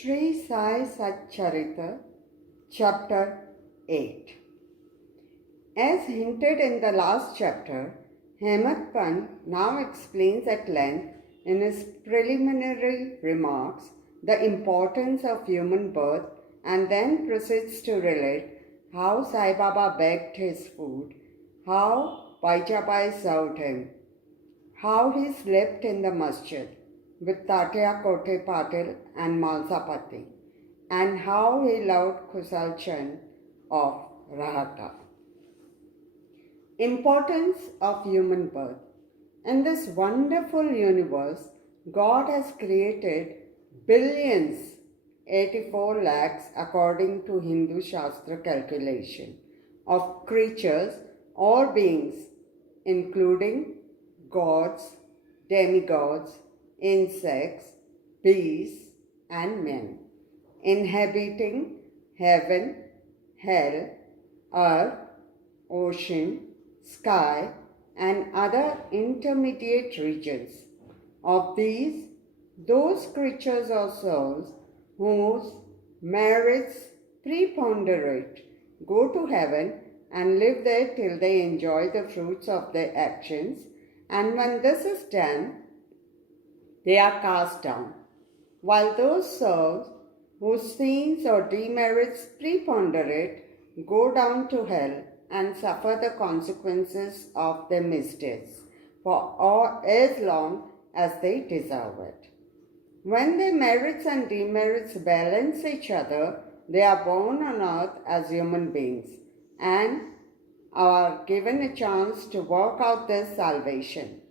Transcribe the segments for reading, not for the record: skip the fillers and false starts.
Shri Sai Satcharita, Chapter 8. As hinted in the last chapter, Hemant Pant now explains at length in his preliminary remarks the importance of human birth and then proceeds to relate how Sai Baba begged his food, how Baijabai served him, how he slept in the masjid with Tatya Kote Patil and Malsapati, and how he loved Kusal Chand of Rahata. Importance of human birth. In this wonderful universe, God has created billions, 84 lakhs according to Hindu Shastra calculation, of creatures or beings, including gods, demigods, insects, beasts, and men, inhabiting heaven, hell, earth, ocean, sky, and other intermediate regions. Of these, those creatures or souls whose merits preponderate go to heaven and live there till they enjoy the fruits of their actions, and when this is done, they are cast down, while those souls whose sins or demerits preponderate go down to hell and suffer the consequences of their misdeeds for as long as they deserve it. When their merits and demerits balance each other, they are born on earth as human beings and are given a chance to work out their salvation.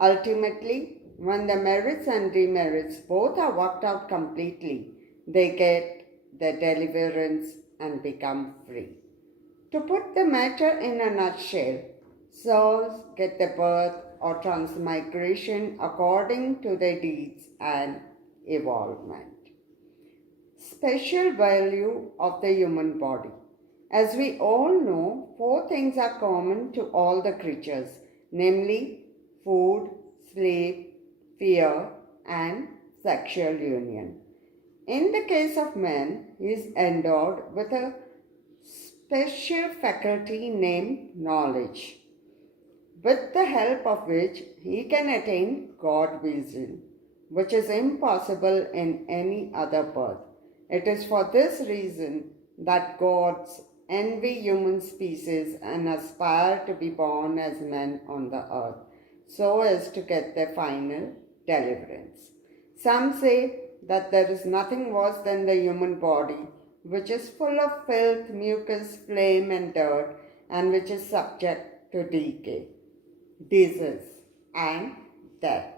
Ultimately, when the merits and demerits both are worked out completely, they get their deliverance and become free. To put the matter in a nutshell, souls get their birth or transmigration according to their deeds and evolvement. Special value of the human body. As we all know, 4 things are common to all the creatures, namely food, sleep, fear, and sexual union. In the case of man, he is endowed with a special faculty named knowledge, with the help of which he can attain God vision, which is impossible in any other birth. It is for this reason that gods envy human species and aspire to be born as men on the earth, so as to get their final deliverance. Some say that there is nothing worse than the human body, which is full of filth, mucus, flame, and dirt, and which is subject to decay, disease, and death.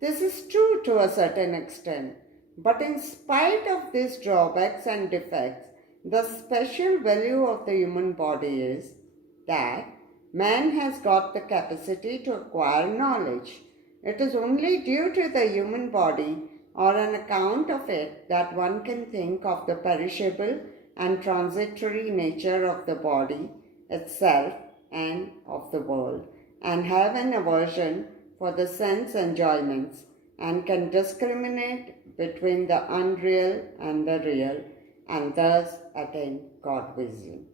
This is true to a certain extent, but in spite of these drawbacks and defects, the special value of the human body is that man has got the capacity to acquire knowledge. It is only due to the human body or on account of it that one can think of the perishable and transitory nature of the body itself and of the world, and have an aversion for the sense enjoyments, and can discriminate between the unreal and the real, and thus attain God vision.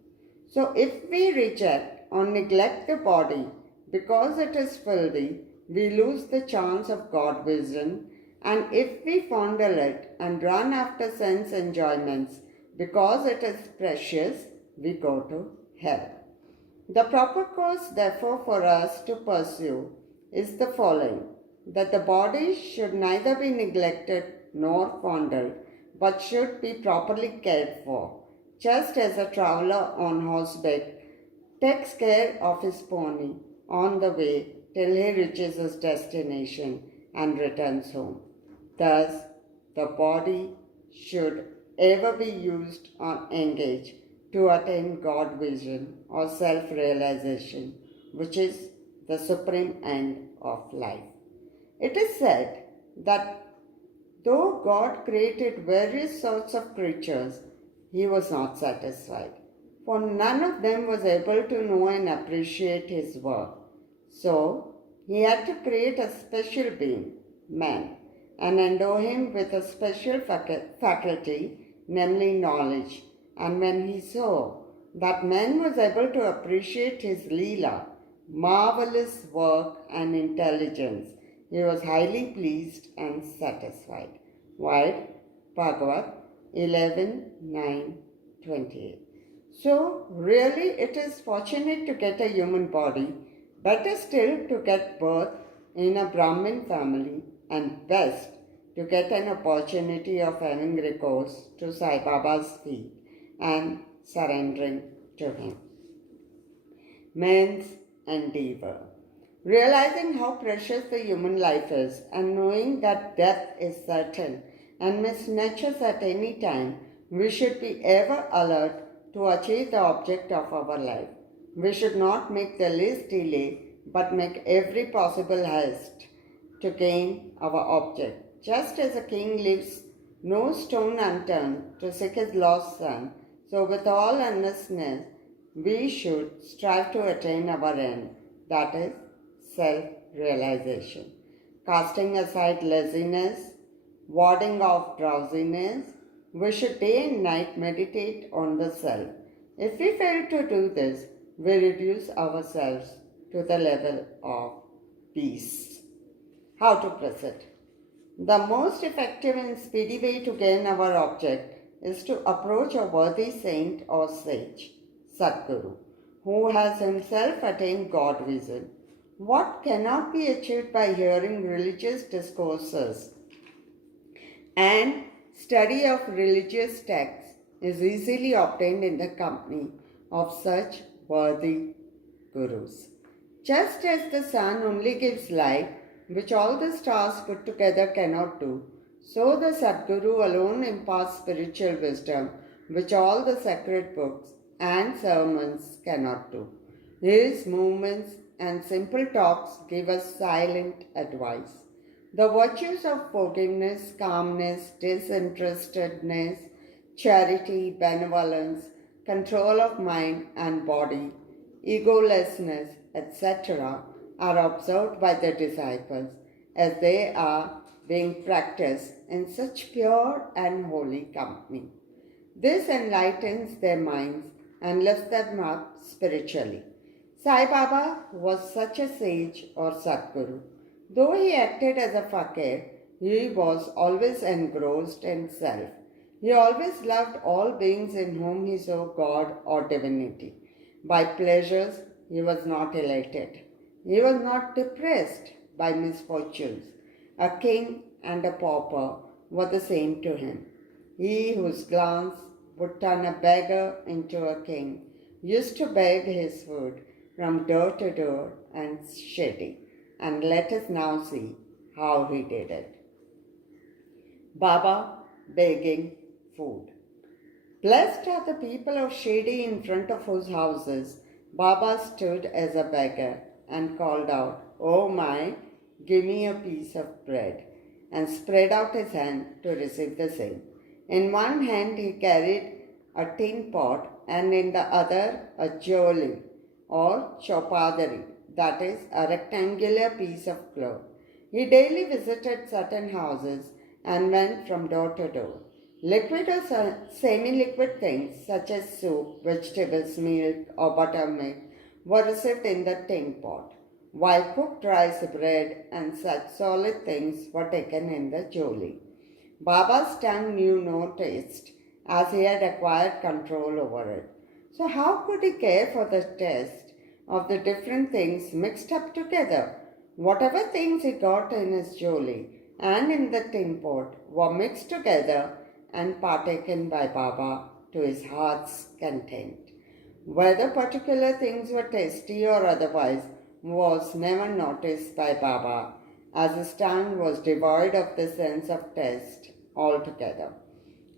So if we reject or neglect the body because it is filthy, we lose the chance of God vision, and if we fondle it and run after sense enjoyments because it is precious, we go to hell. The proper course, therefore, for us to pursue is the following: that the body should neither be neglected nor fondled, but should be properly cared for, just as a traveller on horseback takes care of his pony on the way till he reaches his destination and returns home. Thus, the body should ever be used or engaged to attain God vision or self-realization, which is the supreme end of life. It is said that though God created various sorts of creatures, he was not satisfied, for none of them was able to know and appreciate his work. So, he had to create a special being, man, and endow him with a special faculty, namely knowledge. And when he saw that man was able to appreciate his Leela, marvelous work and intelligence, he was highly pleased and satisfied. Why? Bhagavad 11:9-28. So, really, it is fortunate to get a human body, better still to get birth in a Brahmin family, and best to get an opportunity of having recourse to Sai Baba's feet and surrendering to him. Man's endeavor. Realizing how precious the human life is and knowing that death is certain and may snatch us at any time, we should be ever alert to achieve the object of our life. We should not make the least delay but make every possible haste to gain our object. Just as a king leaves no stone unturned to seek his lost son, so with all earnestness we should strive to attain our end, that is, self-realization. Casting aside laziness, warding off drowsiness, we should day and night meditate on the self. If we fail to do this, we reduce ourselves to the level of peace. How to proceed? The most effective and speedy way to gain our object is to approach a worthy saint or sage, Sadguru, who has himself attained God vision. What cannot be achieved by hearing religious discourses and study of religious texts is easily obtained in the company of such worthy gurus. Just as the sun only gives light, which all the stars put together cannot do, so the Sadguru alone imparts spiritual wisdom, which all the sacred books and sermons cannot do. His movements and simple talks give us silent advice. The virtues of forgiveness, calmness, disinterestedness, charity, benevolence, control of mind and body, egolessness, etc. are observed by the disciples as they are being practiced in such pure and holy company. This enlightens their minds and lifts them up spiritually. Sai Baba was such a sage or Sadguru. Though he acted as a fakir, he was always engrossed in self. He always loved all beings in whom he saw God or divinity. By pleasures, he was not elated. He was not depressed by misfortunes. A king and a pauper were the same to him. He whose glance would turn a beggar into a king used to beg his food from door to door and shady. And let us now see how he did it. Baba begging food. Blessed are the people of Shady in front of whose houses Baba stood as a beggar and called out, "Oh my, give me a piece of bread," and spread out his hand to receive the same. In one hand he carried a tin pot and in the other a joli or chaupadari, that is, a rectangular piece of cloth. He daily visited certain houses and went from door to door. Liquid or semi-liquid things such as soup, vegetables, milk or buttermilk were received in the tin pot, while cooked rice, bread and such solid things were taken in the joli. Baba's tongue knew no taste as he had acquired control over it. So how could he care for the taste of the different things mixed up together? Whatever things he got in his joli and in the tin pot were mixed together and partaken by Baba to his heart's content. Whether particular things were tasty or otherwise was never noticed by Baba, as his tongue was devoid of the sense of taste altogether.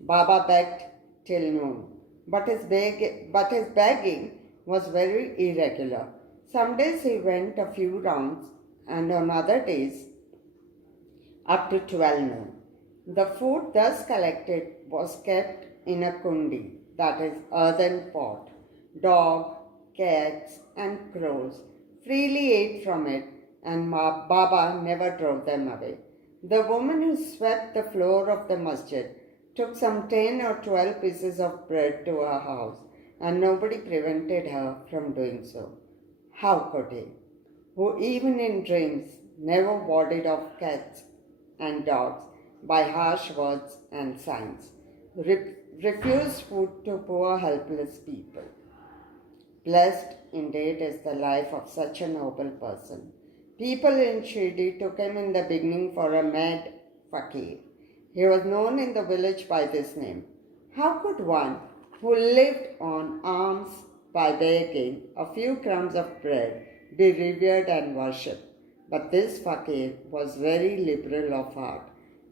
Baba begged till noon, but his begging was very irregular. Some days he went a few rounds, and on other days up to 12 noon. The food thus collected was kept in a kundi, that is, earthen pot. Dog, cats, and crows freely ate from it, and Baba never drove them away. The woman who swept the floor of the masjid took some 10 or 12 pieces of bread to her house, and nobody prevented her from doing so. How could he, who even in dreams never warded off cats and dogs by harsh words and signs, refused food to poor helpless people? Blessed indeed is the life of such a noble person. People in Shirdi took him in the beginning for a mad fakir. He was known in the village by this name. How could one who lived on alms by begging a few crumbs of bread be revered and worshipped? But this fakir was very liberal of heart,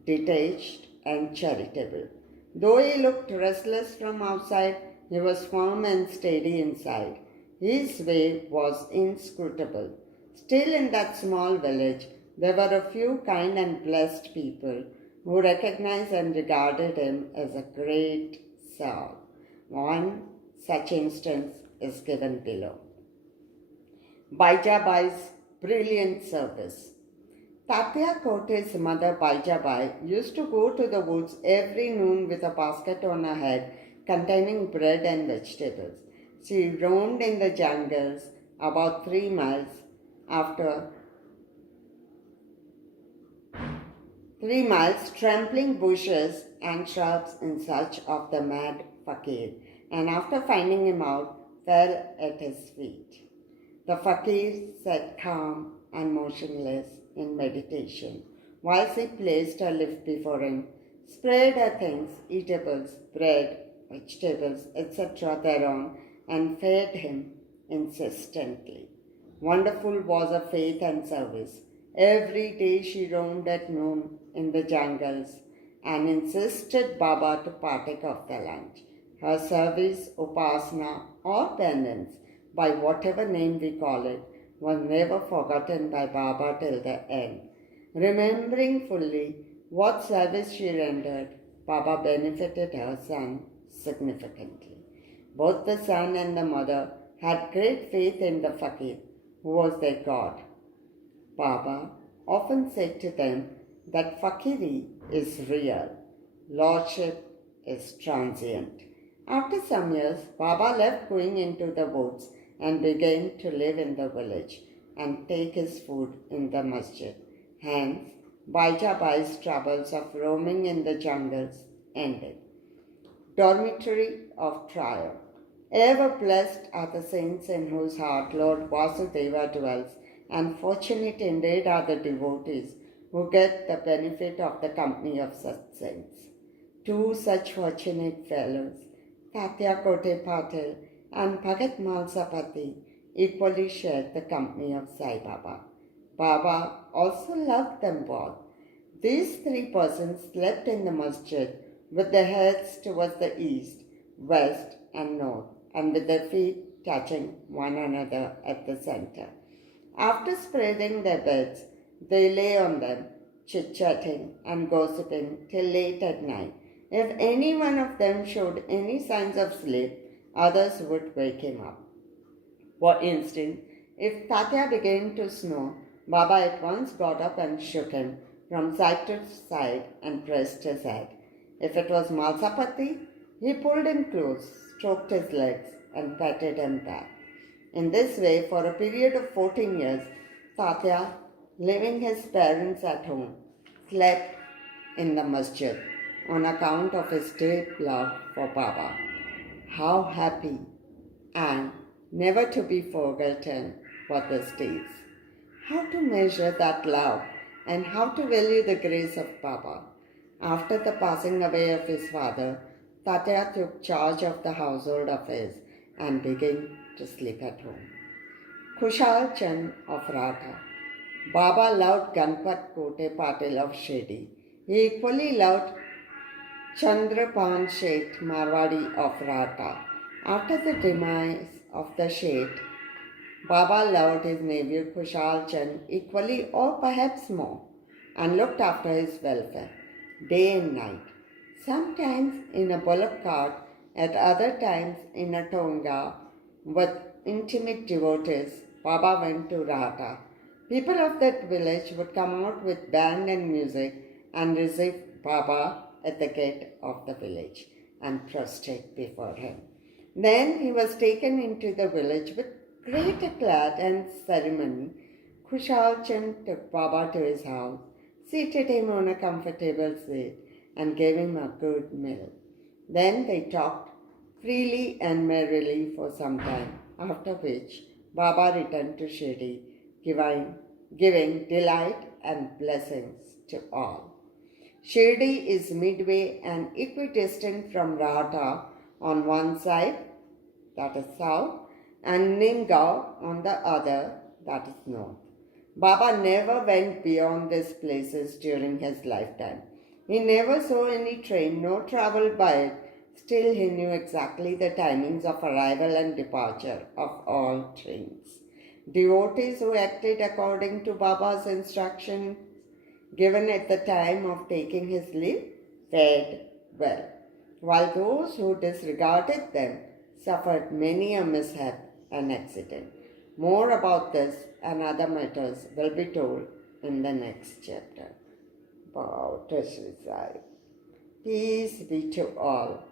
detached and charitable. Though he looked restless from outside, he was firm and steady inside. His way was inscrutable. Still, in that small village, there were a few kind and blessed people who recognized and regarded him as a great soul. One such instance is given below. Baijabai's brilliant service. Tatya Kote's mother Baijabai used to go to the woods every noon with a basket on her head containing bread and vegetables. She roamed in the jungles about 3 miles after 3 miles, trampling bushes and shrubs in search of the mad fakir, and after finding him out, fell at his feet. The fakir sat calm and motionless in meditation, whilst he placed a leaf before him, spread her things, eatables, bread, vegetables, etc. thereon, and fed him insistently. Wonderful was her faith and service. Every day she roamed at noon in the jungles and insisted Baba to partake of the lunch. Her service, upasana, or penance, by whatever name we call it, was never forgotten by Baba till the end. Remembering fully what service she rendered, Baba benefited her son significantly. Both the son and the mother had great faith in the fakir, who was their god. Baba often said to them that fakiri is real, lordship is transient. After some years, Baba left going into the woods and began to live in the village and take his food in the masjid. Hence, Baijabai's troubles of roaming in the jungles ended. Dormitory of Trial. Ever blessed are the saints in whose heart Lord Vasudeva dwells, and fortunate indeed are the devotees who get the benefit of the company of such saints. Two such fortunate fellows, Tatya Kote Patil and Bhagat Malsapati, equally shared the company of Sai Baba. Baba also loved them both. These three persons slept in the masjid with their heads towards the east, west, and north, and with their feet touching one another at the center. After spreading their beds, they lay on them, chit-chatting and gossiping till late at night. If any one of them showed any signs of sleep, others would wake him up. For instance, if Tatya began to snore, Baba at once got up and shook him from side to side and pressed his head. If it was Malsapati, he pulled him close, stroked his legs, and patted him back. In this way, for a period of 14 years, Tatya, leaving his parents at home, slept in the masjid on account of his deep love for Baba. How happy and never to be forgotten were these days. How to measure that love and how to value the grace of Baba. After the passing away of his father, Tatya took charge of the household affairs and began to sleep at home. Kushal Chand of Ratha. Baba loved Ganpat Kote Patil of Shirdi. He equally loved Chandrapan Sheth Marwadi of Ratha. After the demise of the Sheth, Baba loved his nephew Kushal Chand equally or perhaps more and looked after his welfare day and night. Sometimes in a bullock cart, at other times in a tonga with intimate devotees, Baba went to Rahata. People of that village would come out with band and music and received Baba at the gate of the village and prostrate before him. Then he was taken into the village with great eclat and ceremony. Kushal Chand took Baba to his house, seated him on a comfortable seat, and gave him a good meal. Then they talked freely and merrily for some time, after which Baba returned to Shirdi, giving delight and blessings to all. Shirdi is midway and equidistant from Radha on one side, that is south, and Nimgaon on the other, that is north. Baba never went beyond these places during his lifetime. He never saw any train nor travelled by it. Still, he knew exactly the timings of arrival and departure of all trains. Devotees who acted according to Baba's instructions given at the time of taking his leave fared well, while those who disregarded them suffered many a mishap and accident. More about this and other matters will be told in the next chapter. Bow to Shri Sai. Peace be to all.